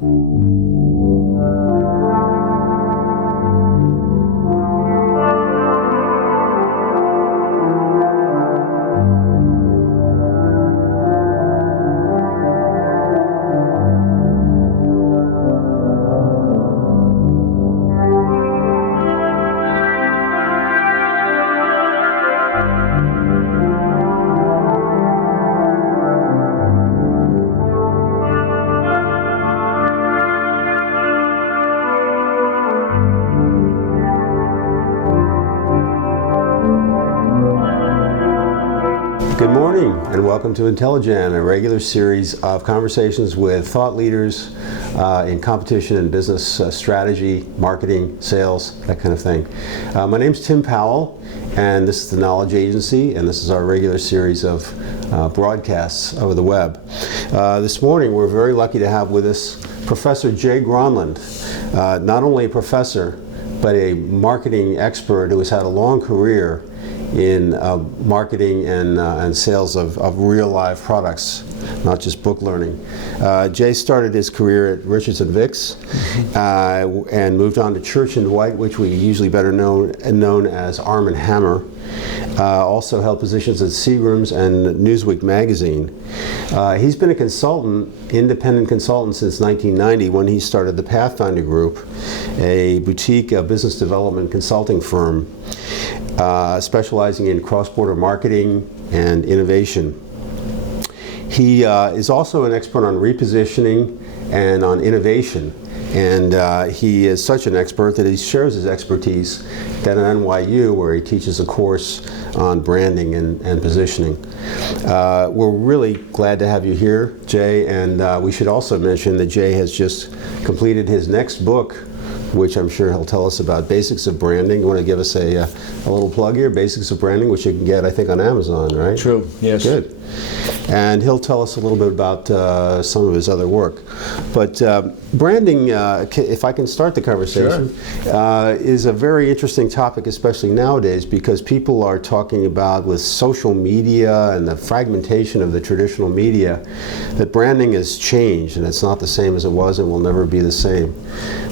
Good morning and welcome to IntelliJAM, a regular series of conversations with thought leaders in competition and business strategy, marketing, sales, that kind of thing. My name's Tim Powell, and this is the Knowledge Agency, and this is our regular series of broadcasts over the web. This morning we're very lucky to have with us Professor Jay Gronlund, not only a professor, but a marketing expert who has had a long career in marketing and sales of real live products, not just book learning. Jay started his career at Richards and Vicks and moved on to Church & Dwight, which we usually better known as Arm & Hammer. Also held positions at Seagram's and Newsweek magazine. He's been a consultant, independent consultant, since 1990 when he started the Pathfinder Group, a boutique business development consulting firm specializing in cross-border marketing and innovation. He is also an expert on repositioning and on innovation. And he is such an expert that he shares his expertise at NYU, where he teaches a course on branding and positioning. We're really glad to have you here, Jay, and we should also mention that Jay has just completed his next book, which I'm sure he'll tell us about, Basics of Branding. You want to give us a little plug here, Basics of Branding, which you can get, I think, on Amazon, right? True, yes. Good. And he'll tell us a little bit about some of his other work. But branding, if I can start the conversation, Sure. Is a very interesting topic, especially nowadays, because people are talking about, with social media and the fragmentation of the traditional media, that branding has changed and it's not the same as it was and will never be the same.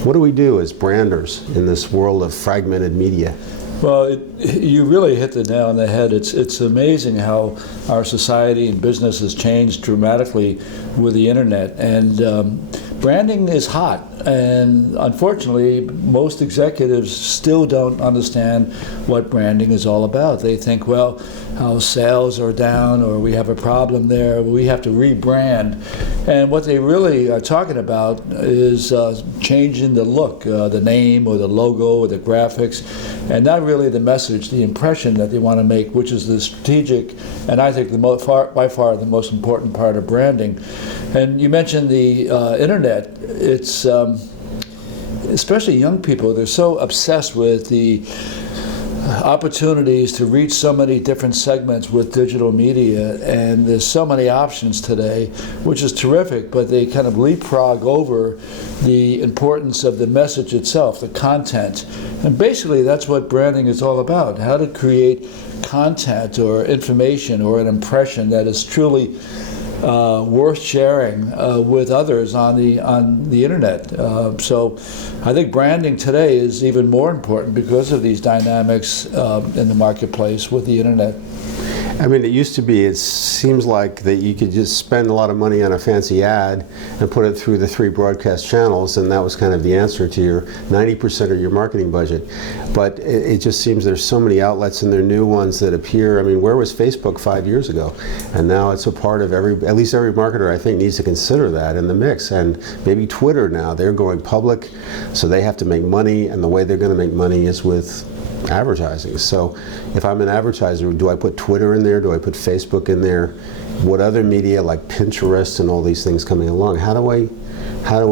What do we do as branders in this world of fragmented media? Well, you really hit the nail on the head. It's amazing how our society and business has changed dramatically with the internet. And branding is hot. And unfortunately, most executives still don't understand what branding is all about. They think, well, our sales are down or we have a problem there, we have to rebrand. And what they really are talking about is changing the look, the name or the logo or the graphics, and not really the message, the impression that they want to make, which is the strategic, and I think by far the most important part of branding. And you mentioned the internet. It's especially young people, they're so obsessed with the opportunities to reach so many different segments with digital media, and there's so many options today, which is terrific, but they kind of leapfrog over the importance of the message itself, the content. And basically that's what branding is all about, how to create content or information or an impression that is truly worth sharing with others on the internet. So I think branding today is even more important because of these dynamics in the marketplace with the internet. I mean, it used to be, it seems like that you could just spend a lot of money on a fancy ad and put it through the 3 broadcast channels, and that was kind of the answer to your 90% of your marketing budget. But it just seems there's so many outlets, and there are new ones that appear. I mean, where was Facebook 5 years ago? And now it's a part of at least every marketer, I think, needs to consider that in the mix. And maybe Twitter now, they're going public, so they have to make money, and the way they're going to make money is with advertising. So if I'm an advertiser, do I put Twitter in there? Do I put Facebook in there? What other media like Pinterest and all these things coming along? How do I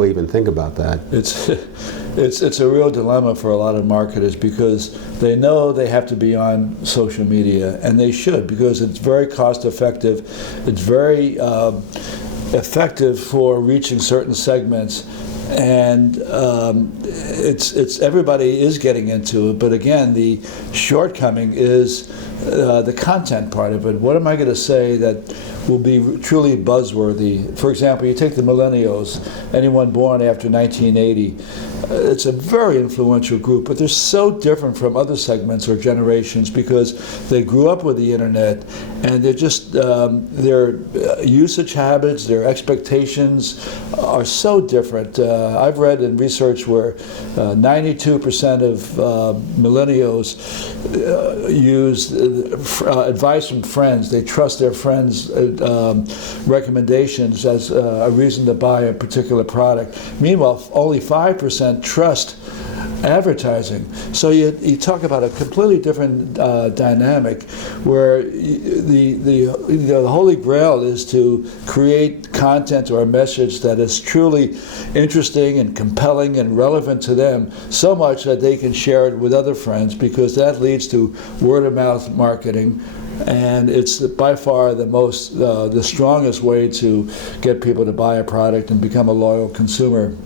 even think about that? It's a real dilemma for a lot of marketers because they know they have to be on social media, and they should, because it's very cost effective. It's very effective for reaching certain segments. And it's everybody is getting into it, but again, the shortcoming is the content part of it. What am I going to say that will be truly buzzworthy? For example, you take the millennials, anyone born after 1980. It's a very influential group, but they're so different from other segments or generations because they grew up with the internet, and they're just their usage habits, their expectations are so different. I've read in research where 92% of millennials use advice from friends. They trust their friends' recommendations as a reason to buy a particular product. Meanwhile, only 5% trust advertising. So you talk about a completely different dynamic, where the holy grail is to create content or a message that is truly interesting and compelling and relevant to them, so much that they can share it with other friends, because that leads to word-of-mouth marketing. And it's by far the strongest way to get people to buy a product and become a loyal consumer.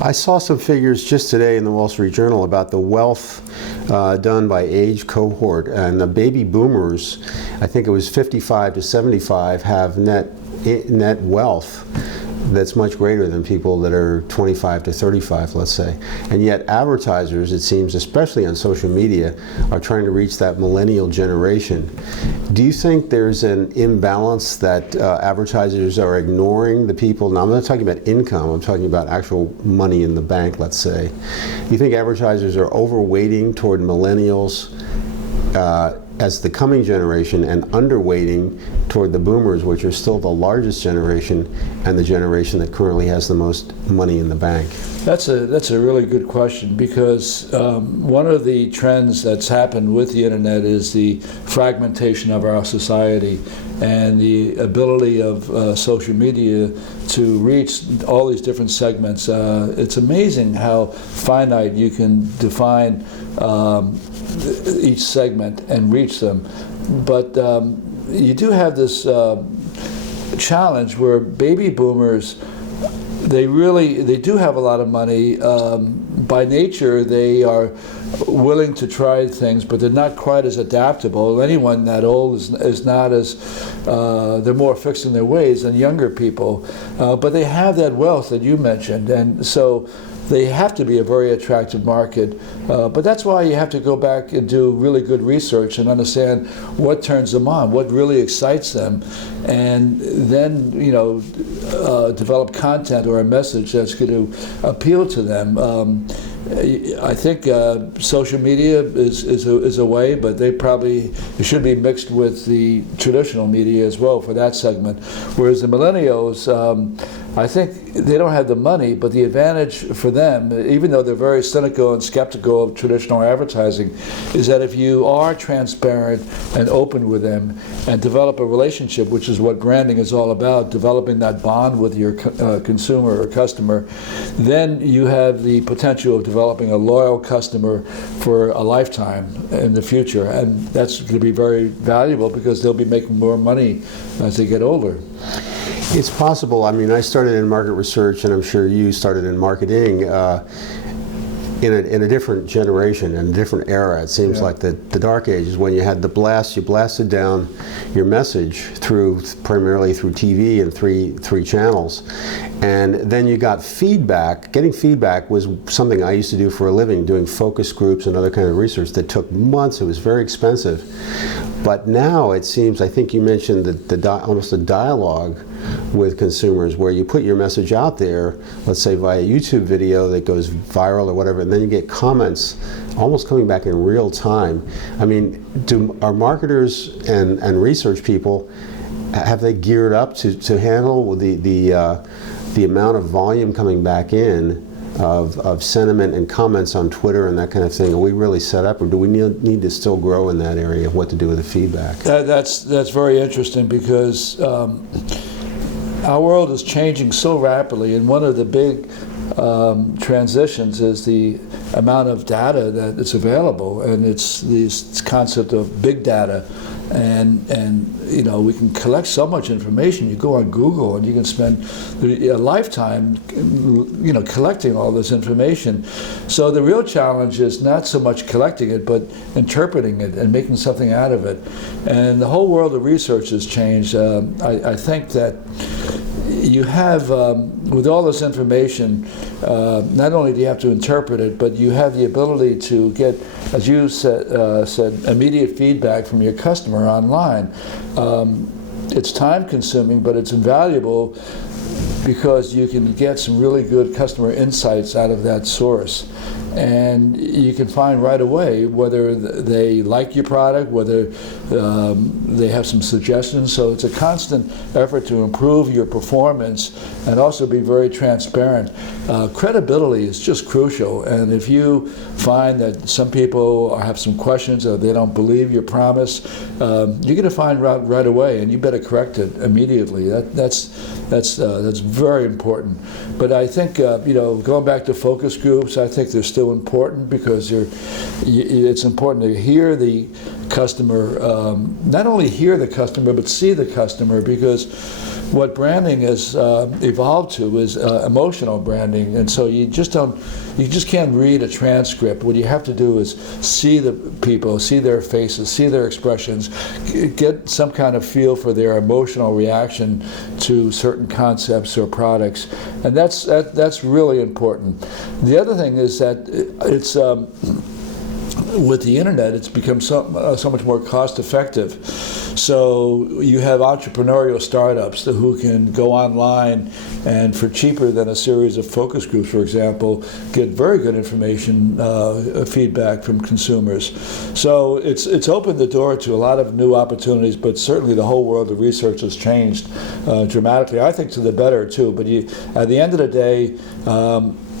I saw some figures just today in the Wall Street Journal about the wealth done by age cohort, and the baby boomers, I think it was 55 to 75, have net wealth that's much greater than people that are 25 to 35, let's say. And yet advertisers, it seems, especially on social media, are trying to reach that millennial generation. Do you think there's an imbalance that advertisers are ignoring the people? Now, I'm not talking about income, I'm talking about actual money in the bank, let's say. Do you think advertisers are overweighting toward millennials as the coming generation, and underweighting toward the boomers, which are still the largest generation and the generation that currently has the most money in the bank? That's a really good question, because one of the trends that's happened with the internet is the fragmentation of our society, and the ability of social media to reach all these different segments. It's amazing how finite you can define each segment and reach them. But you do have this challenge where baby boomers, they do have a lot of money. By nature, they are willing to try things, but they're not quite as adaptable. Anyone that old is not as, they're more fixed in their ways than younger people. But they have that wealth that you mentioned, and so they have to be a very attractive market. But that's why you have to go back and do really good research and understand what turns them on, what really excites them, and then develop content or a message that's going to appeal to them. I think social media is a way, but it should be mixed with the traditional media as well for that segment. Whereas the millennials, I think they don't have the money, but the advantage for them, even though they're very cynical and skeptical of traditional advertising, is that if you are transparent and open with them and develop a relationship, which is what branding is all about, developing that bond with your consumer or customer, then you have the potential of developing a loyal customer for a lifetime in the future. And that's going to be very valuable, because they'll be making more money as they get older. It's possible. I mean, I started in market research, and I'm sure you started in marketing in a different generation, in a different era. It seems like the dark ages, when you had the blast, you blasted down your message primarily through TV and three channels, and then you got feedback. Getting feedback was something I used to do for a living, doing focus groups and other kind of research that took months. It was very expensive. But now it seems, I think you mentioned almost a dialogue with consumers, where you put your message out there, let's say via YouTube video that goes viral or whatever, and then you get comments almost coming back in real time. I mean, are marketers and research people, have they geared up to handle the amount of volume coming back in of sentiment and comments on Twitter and that kind of thing? Are we really set up, or do we need to still grow in that area of what to do with the feedback? That's very interesting, because our world is changing so rapidly, and one of the big transitions is the amount of data that is available, and it's this concept of big data. and you know, we can collect so much information. You go on Google and you can spend a lifetime, you know, collecting all this information. So the real challenge is not so much collecting it, but interpreting it and making something out of it. And the whole world of research has changed. I think that you have, with all this information, not only do you have to interpret it, but you have the ability to get, as you said, immediate feedback from your customer online. It's time consuming, but it's invaluable because you can get some really good customer insights out of that source. And you can find right away whether they like your product, whether they have some suggestions. So it's a constant effort to improve your performance and also be very transparent. Credibility is just crucial. And if you find that some people have some questions or they don't believe your promise, you're going to find out right away, and you better correct it immediately. That's very important. But I think, you know, going back to focus groups, I think they're still important because it's important to hear the customer, not only hear the customer, but see the customer, because what branding has evolved to is emotional branding. And so you just can't read a transcript. What you have to do is see the people, see their faces, see their expressions, get some kind of feel for their emotional reaction to certain concepts or products. And that's really important. The other thing is that it's with the internet, it's become so much more cost effective. So you have entrepreneurial startups who can go online and for cheaper than a series of focus groups, for example, get very good information, feedback from consumers. So it's opened the door to a lot of new opportunities, but certainly the whole world of research has changed dramatically. I think to the better too, but at the end of the day,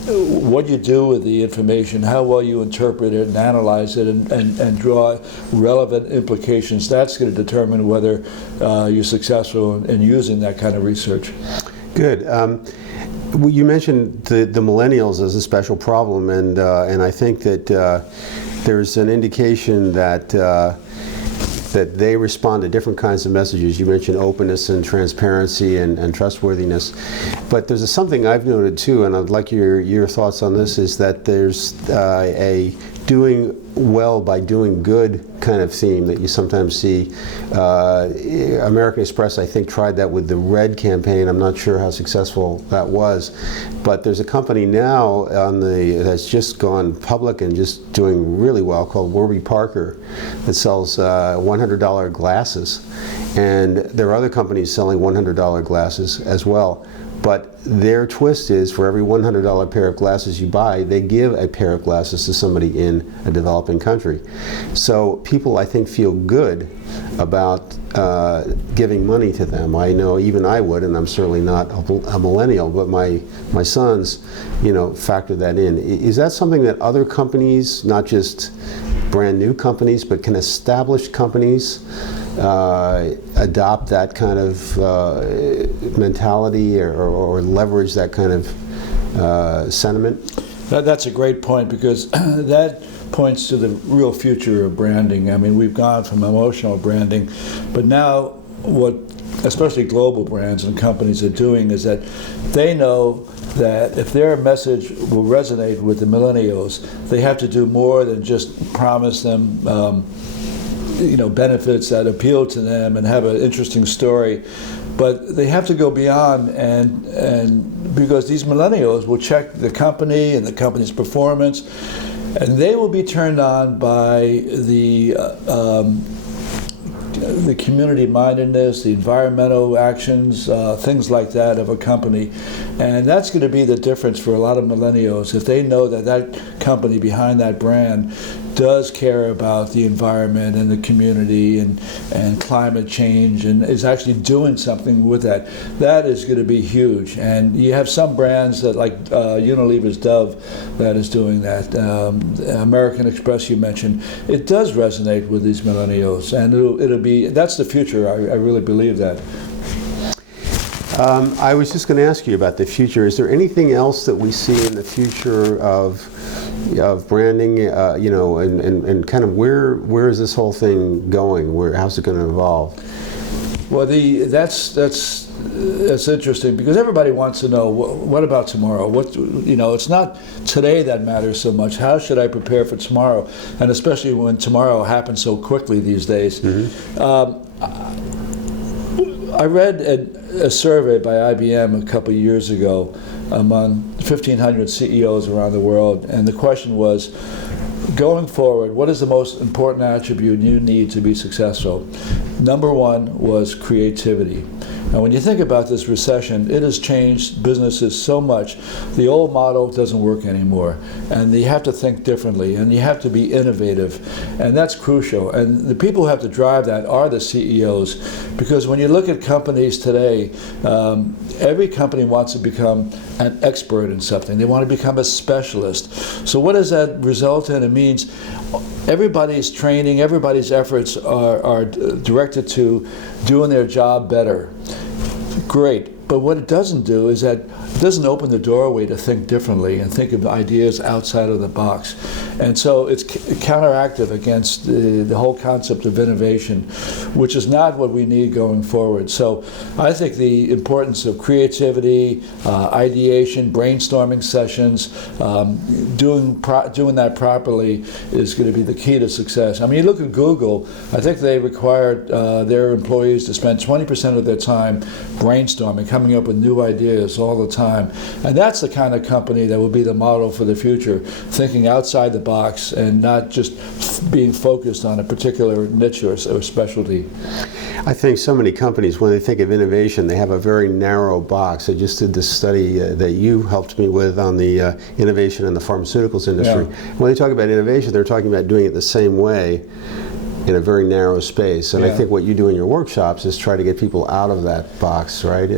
what you do with the information, how well you interpret it and analyze it and draw relevant implications, that's going to determine whether you're successful in using that kind of research. Good. You mentioned the millennials as a special problem, and I think that there's an indication that they respond to different kinds of messages. You mentioned openness and transparency and trustworthiness. But there's something I've noted too, and I'd like your thoughts on this, is that there's a doing well by doing good kind of theme that you sometimes see. American Express, I think, tried that with the Red campaign. I'm not sure how successful that was. But there's a company now that's just gone public and just doing really well called Warby Parker that sells $100 glasses. And there are other companies selling $100 glasses as well. But their twist is, for every $100 pair of glasses you buy, they give a pair of glasses to somebody in a developing country. So people, I think, feel good about giving money to them. I know even I would, and I'm certainly not a millennial, but my sons, you know, factor that in. Is that something that other companies, not just brand new companies, but can established companies adopt that kind of mentality or leverage that kind of sentiment? That's a great point, because that points to the real future of branding. I mean, we've gone from emotional branding, but now what especially global brands and companies are doing is that they know that if their message will resonate with the millennials, they have to do more than just promise them benefits that appeal to them and have an interesting story, but they have to go beyond, and because these millennials will check the company and the company's performance, and they will be turned on by the community mindedness, the environmental actions, things like that of a company. And that's going to be the difference for a lot of millennials, if they know that that company behind that brand does care about the environment and the community and climate change and is actually doing something with that. That is going to be huge. And you have some brands that, like Unilever's Dove, that is doing that. American Express, you mentioned, it does resonate with these millennials, and it'll be, that's the future. I really believe that. I was just going to ask you about the future. Is there anything else that we see in the future of of branding, and kind of where is this whole thing going? How's it going to evolve? Well, that's interesting because everybody wants to know what about tomorrow. It's not today that matters so much. How should I prepare for tomorrow? And especially when tomorrow happens so quickly these days. Mm-hmm. I read a survey by IBM a couple of years ago among 1,500 CEOs around the world, and the question was, going forward, what is the most important attribute you need to be successful? Number one was creativity. And when you think about this recession, it has changed businesses so much. The old model doesn't work anymore. And you have to think differently, and you have to be innovative. And that's crucial. And the people who have to drive that are the CEOs. Because when you look at companies today, every company wants to become an expert in something. They want to become a specialist. So what does that result in? It means everybody's training, everybody's efforts are directed to doing their job better. Great, but what it doesn't do is that it doesn't open the doorway to think differently and think of ideas outside of the box. And so it's counteractive against the whole concept of innovation, which is not what we need going forward. So I think the importance of creativity, ideation, brainstorming sessions, doing that properly is going to be the key to success. I mean, you look at Google, I think they required their employees to spend 20% of their time brainstorming, coming up with new ideas all the time. And that's the kind of company that will be the model for the future, thinking outside the box and not just being focused on a particular niche or specialty. I think so many companies, when they think of innovation, they have a very narrow box. I just did this study that you helped me with on the innovation in the pharmaceuticals industry. Yeah. When they talk about innovation, they're talking about doing it the same way in a very narrow space. And I think what you do in your workshops is try to get people out of that box, right?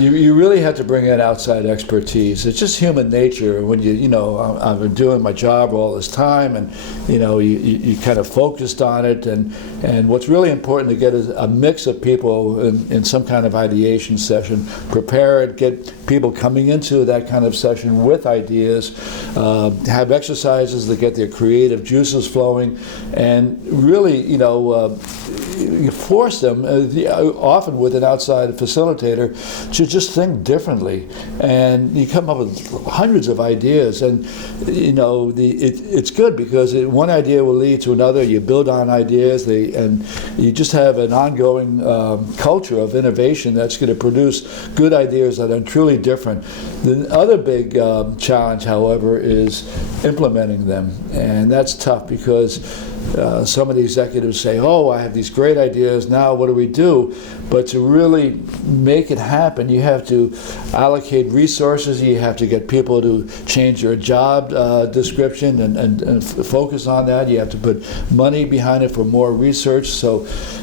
You really have to bring in outside expertise. It's just human nature. When I've been doing my job all this time, and you kind of focused on it, and what's really important to get is a mix of people in some kind of ideation session, prepare it, get people coming into that kind of session with ideas, have exercises that get their creative juices flowing, and really you force them, often with an outside facilitator, to just think differently. And you come up with hundreds of ideas, and it's good because one idea will lead to another. You build on ideas, and you just have an ongoing culture of innovation that's going to produce good ideas that are truly different. The other big challenge, however, is implementing them, and that's tough because some of the executives say, oh, I have these great ideas, now what do we do? But to really make it happen, you have to allocate resources, you have to get people to change their job description and focus on that, you have to put money behind it for more research. So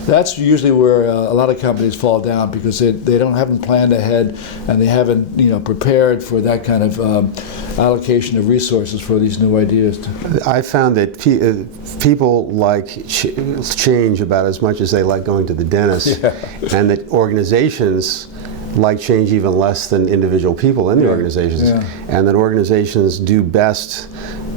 that's usually where a lot of companies fall down, because they haven't planned ahead, and they haven't prepared for that kind of allocation of resources for these new ideas. I found that people like change about as much as they like going to the dentist, and that organizations like change even less than individual people in the organizations, and that organizations do best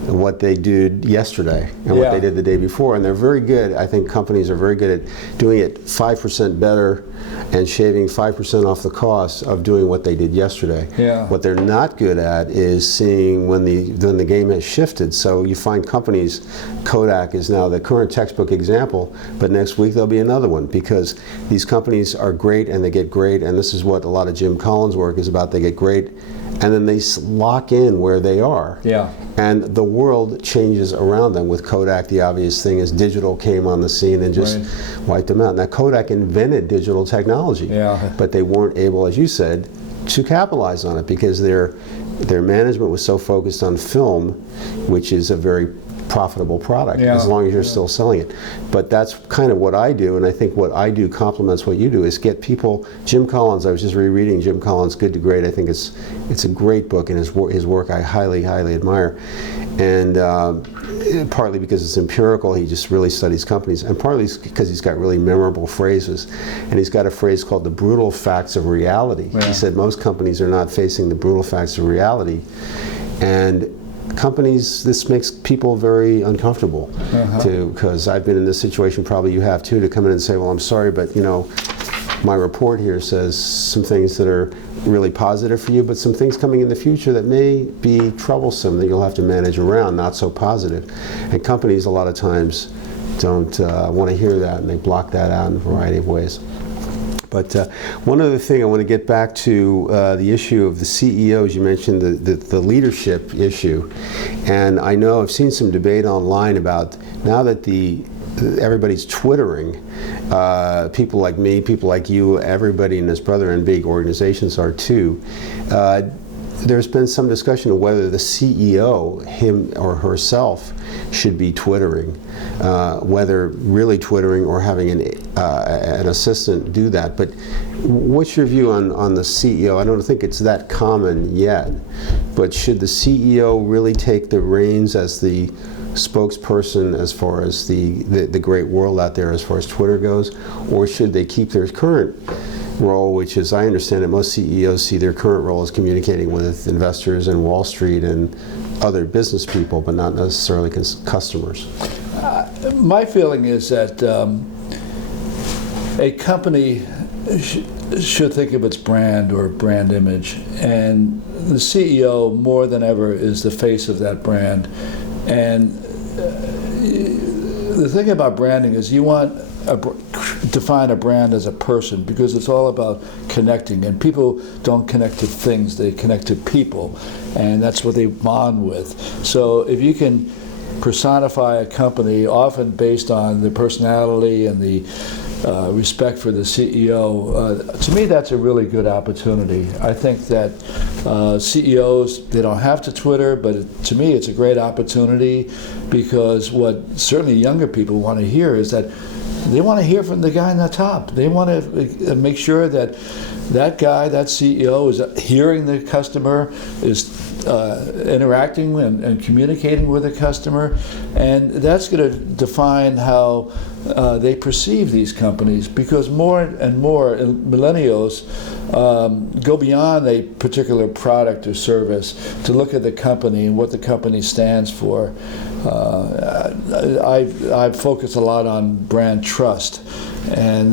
what they did yesterday and what they did the day before, and they're very good. I think companies are very good at doing it 5% better and shaving 5% off the cost of doing what they did yesterday. What they're not good at is seeing when the game has shifted. So you find companies, Kodak is now the current textbook example, but next week there'll be another one, because these companies are great and they get great, and this is what a lot of Jim Collins' work is about. They get great, and then they lock in where they are. And the world changes around them. With Kodak, the obvious thing is digital came on the scene and just wiped them out. Now, Kodak invented digital technology, but they weren't able, as you said, to capitalize on it, because their management was so focused on film, which is a very profitable product, as long as you're still selling it. But that's kind of what I do, and I think what I do complements what you do, is get people. Jim Collins, I was just rereading Jim Collins' Good to Great. I think it's a great book, and his work I highly, highly admire. And partly because it's empirical, he just really studies companies, and partly because he's got really memorable phrases. And he's got a phrase called the brutal facts of reality. He said most companies are not facing the brutal facts of reality. And companies, this makes people very uncomfortable because I've been in this situation, probably you have too, to come in and say, well, I'm sorry, but my report here says some things that are really positive for you, but some things coming in the future that may be troublesome that you'll have to manage around, not so positive. And companies a lot of times don't want to hear that, and they block that out in a variety of ways. But one other thing I want to get back to the issue of the CEOs. You mentioned the leadership issue, and I know I've seen some debate online about now that everybody's Twittering, people like me, people like you, everybody and his brother in big organizations are too. There's been some discussion of whether the CEO, him or herself, should be Twittering, whether really Twittering or having an assistant do that. But what's your view on the CEO? I don't think it's that common yet, but should the CEO really take the reins as the spokesperson as far as the great world out there as far as Twitter goes, or should they keep their current role, which is, I understand that most CEOs see their current role as communicating with investors and Wall Street and other business people, but not necessarily customers? My feeling is that a company should think of its brand or brand image, and the CEO more than ever is the face of that brand. And the thing about branding is you want define a brand as a person, because it's all about connecting, and people don't connect to things, they connect to people, and that's what they bond with. So if you can personify a company, often based on the personality and the respect for the CEO, to me that's a really good opportunity. I think that CEOs, they don't have to Twitter, but to me it's a great opportunity, because what certainly younger people want to hear is that they want to hear from the guy on the top. They want to make sure that that guy, that CEO, is hearing the customer, is interacting and communicating with the customer, and that's going to define how they perceive these companies, because more and more millennials go beyond a particular product or service to look at the company and what the company stands for. I've focused a lot on brand trust, and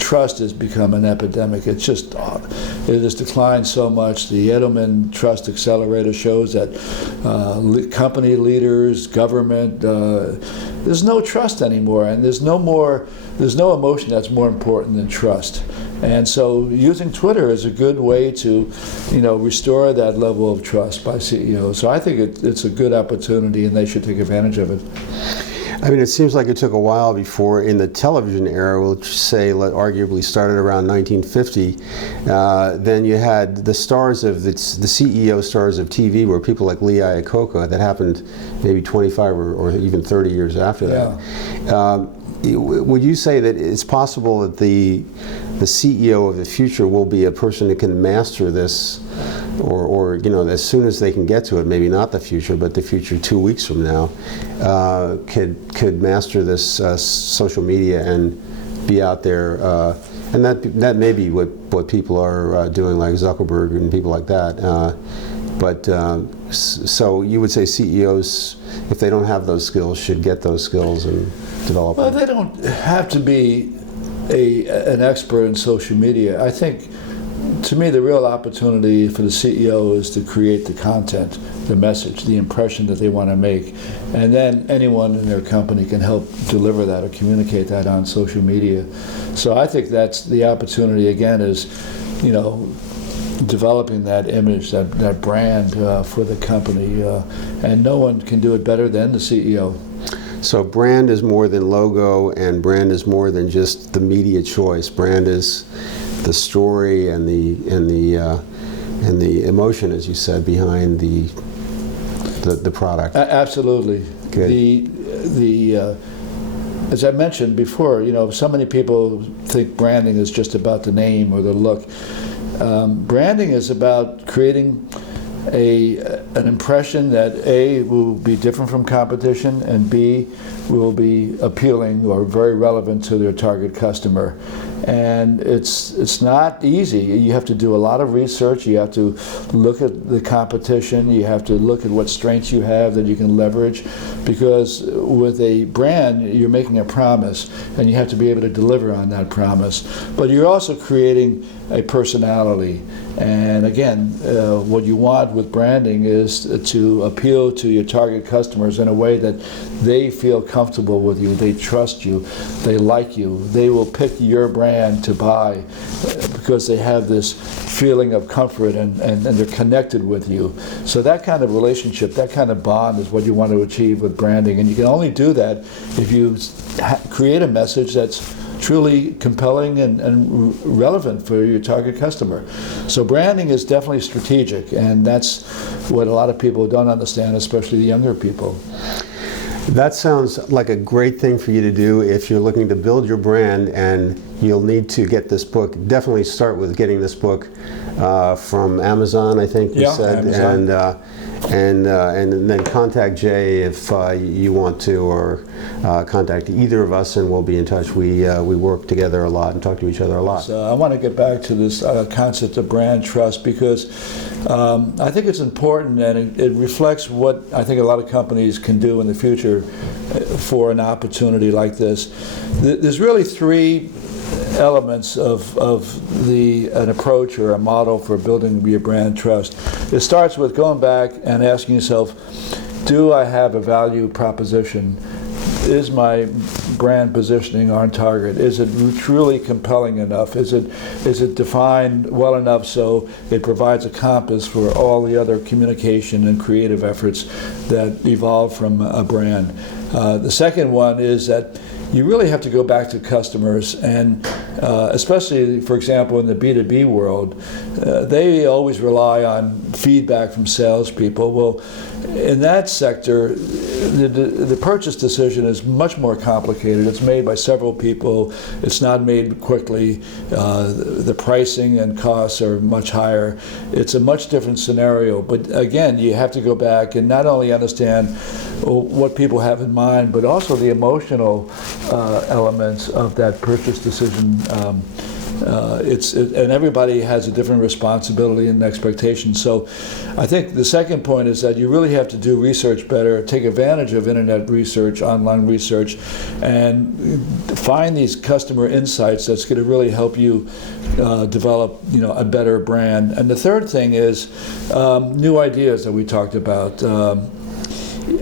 trust has become an epidemic. It has declined so much. The Edelman Trust Accelerator shows that company leaders, government, there's no trust anymore, and there's no emotion that's more important than trust. And so using Twitter is a good way to, restore that level of trust by CEOs. So I think it's a good opportunity, and they should take advantage of it. I mean, it seems like it took a while before, in the television era, we'll say arguably started around 1950, then you had the CEO stars of TV were people like Lee Iacocca. That happened maybe 25 or even 30 years after that. Yeah. Would you say that it's possible that the CEO of the future will be a person that can master this, or as soon as they can get to it, maybe not the future, but the future 2 weeks from now, could master this social media and be out there, and that may be what people are doing, like Zuckerberg and people like that. So you would say CEOs, if they don't have those skills, should get those skills and develop them? Well, they don't have to be an expert in social media. I think, to me, the real opportunity for the CEO is to create the content, the message, the impression that they want to make, and then anyone in their company can help deliver that or communicate that on social media. So I think that's the opportunity, again, is, developing that image, that brand for the company, and no one can do it better than the CEO. So brand is more than logo, and brand is more than just the media choice. Brand is the story and the emotion, as you said, behind the product. Absolutely. Good. As I mentioned before, so many people think branding is just about the name or the look. Branding is about creating an impression that A, will be different from competition, and B, will be appealing or very relevant to their target customer. And it's not easy. You have to do a lot of research. You have to look at the competition. You have to look at what strengths you have that you can leverage, because with a brand, you're making a promise, and you have to be able to deliver on that promise. But you're also creating a personality. And again, what you want with branding is to appeal to your target customers in a way that they feel comfortable with you, they trust you, they like you, they will pick your brand to buy because they have this feeling of comfort and they're connected with you. So that kind of relationship, that kind of bond is what you want to achieve with branding. And you can only do that if you create a message that's truly compelling and relevant for your target customer. So branding is definitely strategic, and that's what a lot of people don't understand, especially the younger people. That sounds like a great thing for you to do if you're looking to build your brand, and you'll need to get this book. Definitely start with getting this book from Amazon, I think you said, Amazon. and then contact Jay if you want to, or contact either of us, and we'll be in touch. We work together a lot and talk to each other a lot. So I want to get back to this concept of brand trust, because I think it's important, and it reflects what I think a lot of companies can do in the future for an opportunity like this. There's really three elements of an approach or a model for building your brand trust. It starts with going back and asking yourself, do I have a value proposition? Is my brand positioning on target? Is it truly compelling enough? Is it defined well enough so it provides a compass for all the other communication and creative efforts that evolve from a brand? The second one is that you really have to go back to customers, and especially, for example, in the B2B world, they always rely on feedback from salespeople. Well, in that sector, the purchase decision is much more complicated. It's made by several people. It's not made quickly. The pricing and costs are much higher. It's a much different scenario. But again, you have to go back and not only understand what people have in mind, but also the emotional elements of that purchase decision. And everybody has a different responsibility and expectation. So I think the second point is that you really have to do research better, take advantage of internet research, online research, and find these customer insights that's going to really help you develop a better brand. And the third thing is new ideas that we talked about.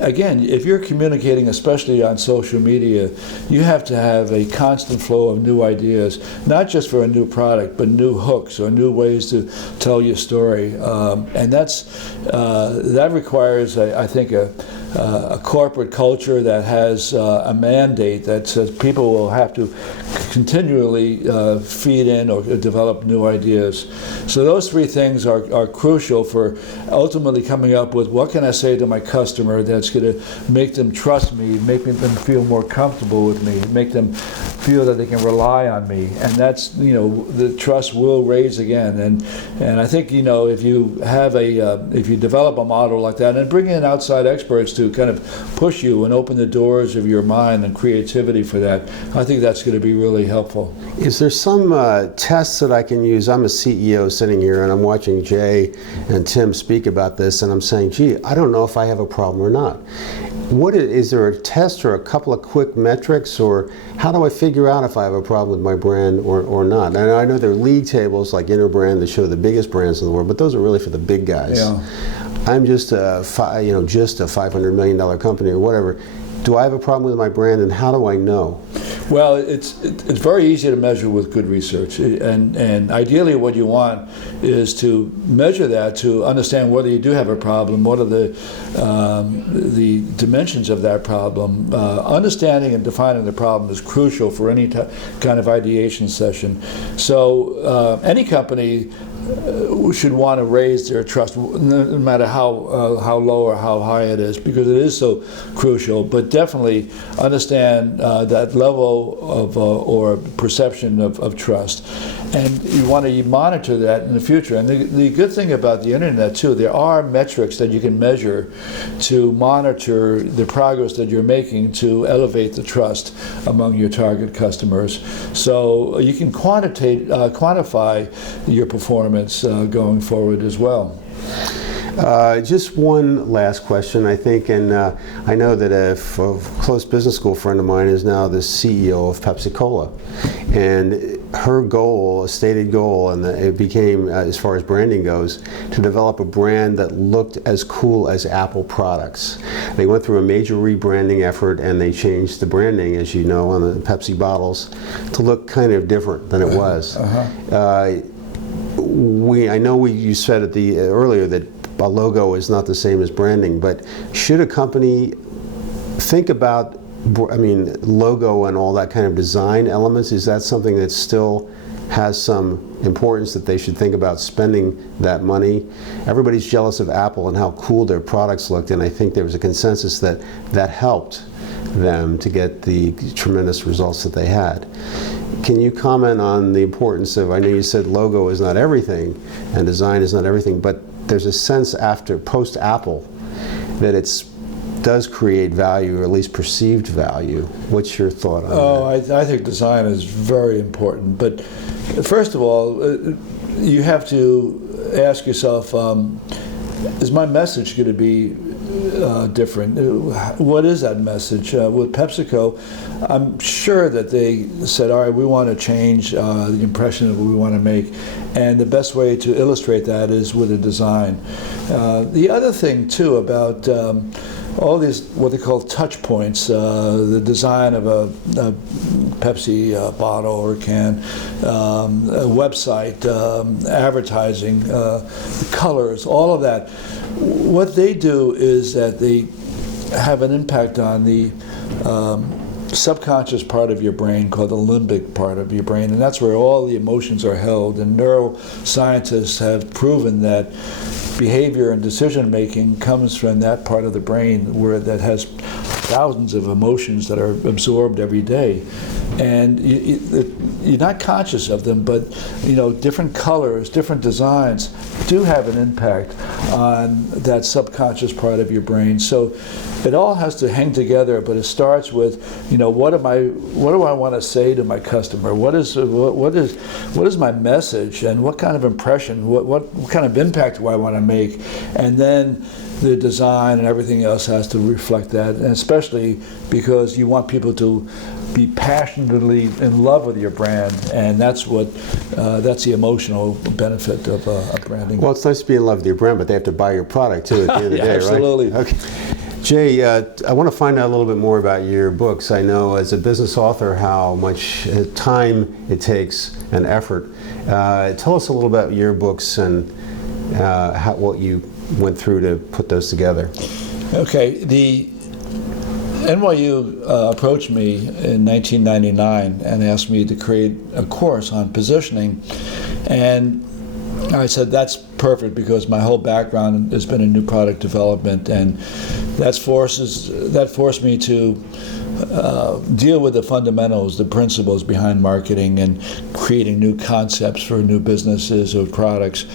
Again, if you're communicating, especially on social media, you have to have a constant flow of new ideas, not just for a new product, but new hooks or new ways to tell your story. And that requires, I think, a corporate culture that has a mandate that says people will have to continually feed in or develop new ideas. So those three things are crucial for ultimately coming up with what can I say to my customer that's going to make them trust me, make them feel more comfortable with me, make them feel that they can rely on me, and that's the trust will raise again. And I think if you have if you develop a model like that and bring in outside experts to kind of push you and open the doors of your mind and creativity for that, I think that's going to be really helpful. Is there some tests that I can use? I'm a CEO sitting here and I'm watching Jay and Tim speak about this, and I'm saying, gee, I don't know if I have a problem or not. Is there a test or a couple of quick metrics, or how do I figure out if I have a problem with my brand or not? And I know there are league tables like Interbrand that show the biggest brands in the world, but those are really for the big guys. Yeah. I'm just a $500 million company or whatever. Do I have a problem with my brand, and how do I know? Well, it's very easy to measure with good research, and ideally what you want is to measure that to understand whether you do have a problem, what are the dimensions of that problem. Understanding and defining the problem is crucial for any kind of ideation session. So any company should want to raise their trust, no matter how low or how high it is, because it is so crucial. But definitely understand that level of or perception of trust. And you want to monitor that in the future. And the good thing about the internet, too, there are metrics that you can measure to monitor the progress that you're making to elevate the trust among your target customers. So you can quantify your performance going forward as well. Just one last question, I think, and I know that a close business school friend of mine is now the CEO of Pepsi-Cola, and her goal, a stated goal, and it became, as far as branding goes, to develop a brand that looked as cool as Apple products. They went through a major rebranding effort, and they changed the branding, as you know, on the Pepsi bottles to look kind of different than it was. I know you said at the earlier that a logo is not the same as branding, but should a company think about, logo and all that kind of design elements? Is that something that still has some importance, that they should think about spending that money? Everybody's jealous of Apple and how cool their products looked, and I think there was a consensus that that helped them to get the tremendous results that they had. Can you comment on the importance of, I know you said logo is not everything and design is not everything, but there's a sense after post-Apple that it does create value, or at least perceived value. What's your thought on that? I think design is very important. But first of all, you have to ask yourself, is my message going to be different? What is that message? With PepsiCo, I'm sure that they said, all right, we want to change the impression of what we want to make, and the best way to illustrate that is with a design. The other thing, too, about all these, what they call touch points, the design of a Pepsi bottle or can, a website, advertising, the colors, all of that. What they do is that they have an impact on the subconscious part of your brain, called the limbic part of your brain, and that's where all the emotions are held. And neuroscientists have proven that behavior and decision making comes from that part of the brain that has thousands of emotions that are absorbed every day. And you're not conscious of them, but different colors, different designs do have an impact on that subconscious part of your brain. So it all has to hang together, but it starts with, what do I want to say to my customer? What is my message, and what kind of impression, what kind of impact do I want to make? And then the design and everything else has to reflect that, and especially because you want people to be passionately in love with your brand, and that's the emotional benefit of branding. Well, it's nice to be in love with your brand, but they have to buy your product too at the end of the day, absolutely. Right? Okay. Jay, I want to find out a little bit more about your books. I know as a business author how much time it takes and effort. Tell us a little about your books and what you went through to put those together. Okay, the NYU approached me in 1999 and asked me to create a course on positioning, and I said that's perfect because my whole background has been in new product development, and that forced me to deal with the fundamentals, the principles behind marketing and creating new concepts for new businesses or products.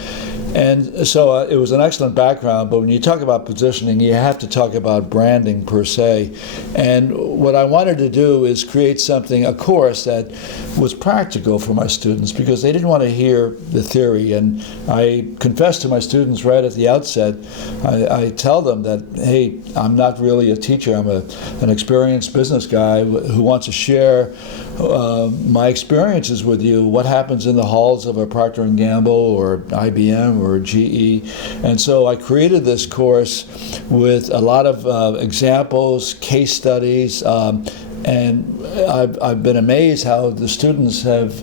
And so it was an excellent background, but when you talk about positioning, you have to talk about branding per se. And what I wanted to do is create a course that was practical for my students, because they didn't want to hear the theory. And I confess to my students right at the outset, I tell them that, hey, I'm not really a teacher. I'm an experienced business guy who wants to share my experiences with you, what happens in the halls of a Procter & Gamble or IBM or GE. And so I created this course with a lot of examples, case studies, and I've been amazed how the students have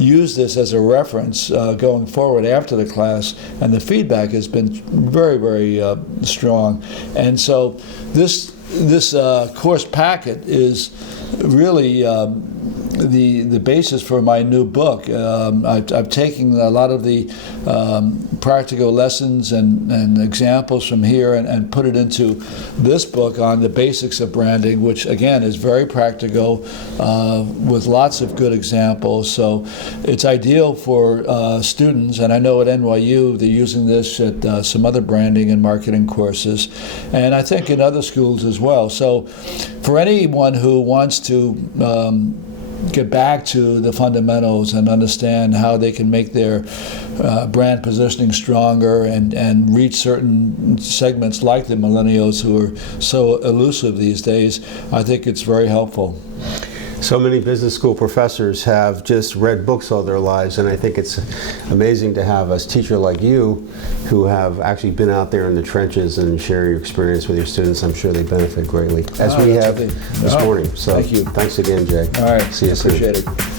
used this as a reference going forward after the class, and the feedback has been very, very strong. And so this course packet is really the basis for my new book. I've taken a lot of the practical lessons and examples from here and put it into this book on the basics of branding, which again is very practical with lots of good examples. So it's ideal for students, and I know at NYU they're using this at some other branding and marketing courses, and I think in other schools as well. So for anyone who wants to get back to the fundamentals and understand how they can make their brand positioning stronger and reach certain segments like the millennials who are so elusive these days, I think it's very helpful. So many business school professors have just read books all their lives, and I think it's amazing to have a teacher like you who have actually been out there in the trenches and share your experience with your students. I'm sure they benefit greatly, as we have this morning. So thank you. Thanks again, Jay. All right. See you soon. Appreciate it.